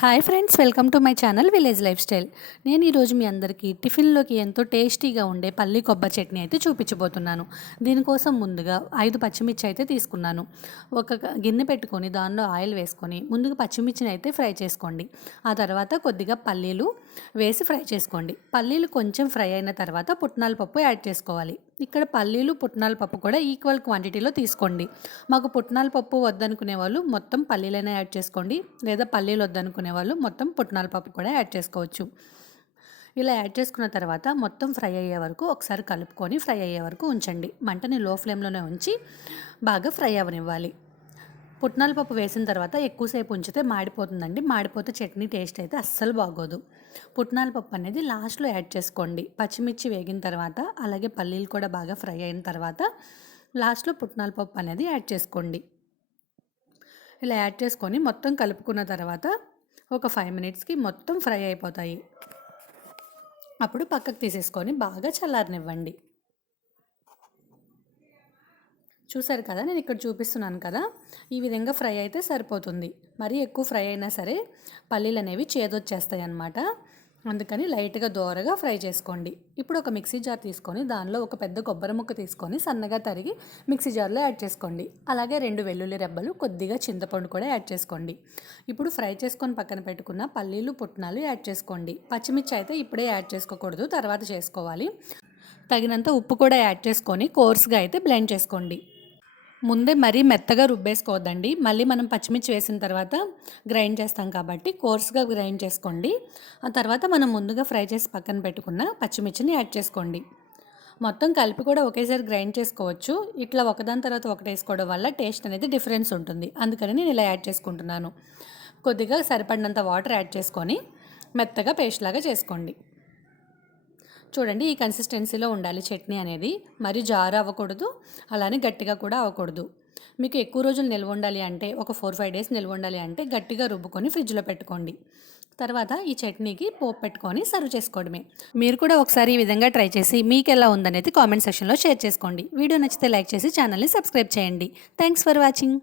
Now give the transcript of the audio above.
Hi friends welcome to my channel village lifestyle. నేను ఈరోజు మీ అందరికీ టిఫిన్లోకి ఎంతో టేస్టీగా ఉండే పల్లి కొబ్బరి చట్నీ అయితే చూపించబోతున్నాను. దీనికోసం ముందుగా ఐదు పచ్చిమిర్చి అయితే తీసుకున్నాను. ఒక గిన్నె పెట్టుకొని దానిలో ఆయిల్ వేసుకొని ముందుగా పచ్చిమిర్చిని అయితే ఫ్రై చేసుకోండి. ఆ తర్వాత కొద్దిగా పల్లీలు వేసి ఫ్రై చేసుకోండి. పల్లీలు కొంచెం ఫ్రై అయిన తర్వాత పుట్నాల పప్పు యాడ్ చేసుకోవాలి. ఇక్కడ పల్లీలు పుట్నాల పప్పు కూడా ఈక్వల్ క్వాంటిటీలో తీసుకోండి. మాకు పుట్నాల పప్పు వద్దనుకునే వాళ్ళు మొత్తం పల్లీలైనా యాడ్ చేసుకోండి. లేదా పల్లీలు వద్దనుకునే వాళ్ళు మొత్తం పుట్నాల పప్పు కూడా యాడ్ చేసుకోవచ్చు. ఇలా యాడ్ చేసుకున్న తర్వాత మొత్తం ఫ్రై అయ్యే వరకు ఒకసారి కలుపుకొని ఫ్రై అయ్యే వరకు ఉంచండి. మంటని లో ఫ్లేమ్లోనే ఉంచి బాగా ఫ్రై అవ్వనివ్వాలి పుట్నాల పప్పు వేసిన తర్వాత ఎక్కువసేపు ఉంచితే మాడిపోతుందండి. మాడిపోతే చట్నీ టేస్ట్ అయితే అస్సలు బాగోదు. పుట్నాల పప్పు అనేది లాస్ట్లో యాడ్ చేసుకోండి. పచ్చిమిర్చి వేగిన తర్వాత అలాగే పల్లీలు కూడా బాగా ఫ్రై అయిన తర్వాత లాస్ట్లో పుట్నాల పప్పు అనేది యాడ్ చేసుకోండి. ఇలా యాడ్ చేసుకొని మొత్తం కలుపుకున్న తర్వాత ఒక ఫైవ్ మినిట్స్కి మొత్తం ఫ్రై అయిపోతాయి. అప్పుడు పక్కకు తీసేసుకొని బాగా చల్లారనివ్వండి. చూసారు కదా నేను ఇక్కడ చూపిస్తున్నాను కదా. ఈ విధంగా ఫ్రై అయితే సరిపోతుంది. మరీ ఎక్కువ ఫ్రై అయినా సరే పల్లీలు అనేవి చేదొచ్చేస్తాయి అన్నమాట అందుకని లైట్గా దోరగా ఫ్రై చేసుకోండి. ఇప్పుడు ఒక మిక్సీ జార్ తీసుకొని దానిలో ఒక పెద్ద కొబ్బరి ముక్క తీసుకొని సన్నగా తరిగి మిక్సీ జార్లో యాడ్ చేసుకోండి. అలాగే రెండు వెల్లుల్లి రెబ్బలు కొద్దిగా చింతపండు కూడా యాడ్ చేసుకోండి. ఇప్పుడు ఫ్రై చేసుకొని పక్కన పెట్టుకున్న పల్లీలు పుట్నాలు యాడ్ చేసుకోండి. పచ్చిమిర్చి అయితే ఇప్పుడే యాడ్ చేసుకోకూడదు తర్వాత చేసుకోవాలి. తగినంత ఉప్పు కూడా యాడ్ చేసుకొని కోర్స్గా అయితే బ్లెండ్ చేసుకోండి. ముందే మరీ మెత్తగా రుబ్బేసుకోవద్దండి. మళ్ళీ మనం పచ్చిమిర్చి వేసిన తర్వాత గ్రైండ్ చేస్తాం కాబట్టి కోర్స్గా గ్రైండ్ చేసుకోండి. ఆ తర్వాత మనం ముందుగా ఫ్రై చేసి పక్కన పెట్టుకున్న పచ్చిమిర్చిని యాడ్ చేసుకోండి. మొత్తం కలిపి కూడా ఒకేసారి గ్రైండ్ చేసుకోవచ్చు. ఇట్లా ఒకదాని తర్వాత ఒకటి వేసుకోవడం వల్ల టేస్ట్ అనేది డిఫరెన్స్ ఉంటుంది. అందుకని నేను ఇలా యాడ్ చేసుకుంటున్నాను. కొద్దిగా సరిపడినంత వాటర్ యాడ్ చేసుకొని మెత్తగా పేస్ట్ లాగా చేసుకోండి. చూడండి ఈ కన్సిస్టెన్సీలో ఉండాలి చట్నీ అనేది. మరి జారు అవ్వకూడదు అలానే గట్టిగా కూడా అవ్వకూడదు. మీకు ఎక్కువ రోజులు నిల్వ ఉండాలి అంటే ఒక ఫోర్ ఫైవ్ డేస్ నిల్వ ఉండాలి అంటే గట్టిగా రుబ్బుకొని ఫ్రిడ్జ్లో పెట్టుకోండి. తర్వాత ఈ చట్నీకి పోపు పెట్టుకొని సర్వ్ చేసుకోవడమే. మీరు కూడా ఒకసారి ఈ విధంగా ట్రై చేసి మీకు ఎలా ఉందనేది కామెంట్ సెక్షన్లో షేర్ చేసుకోండి. వీడియో నచ్చితే లైక్ చేసి ఛానల్ని సబ్స్క్రైబ్ చేయండి. Thanks for watching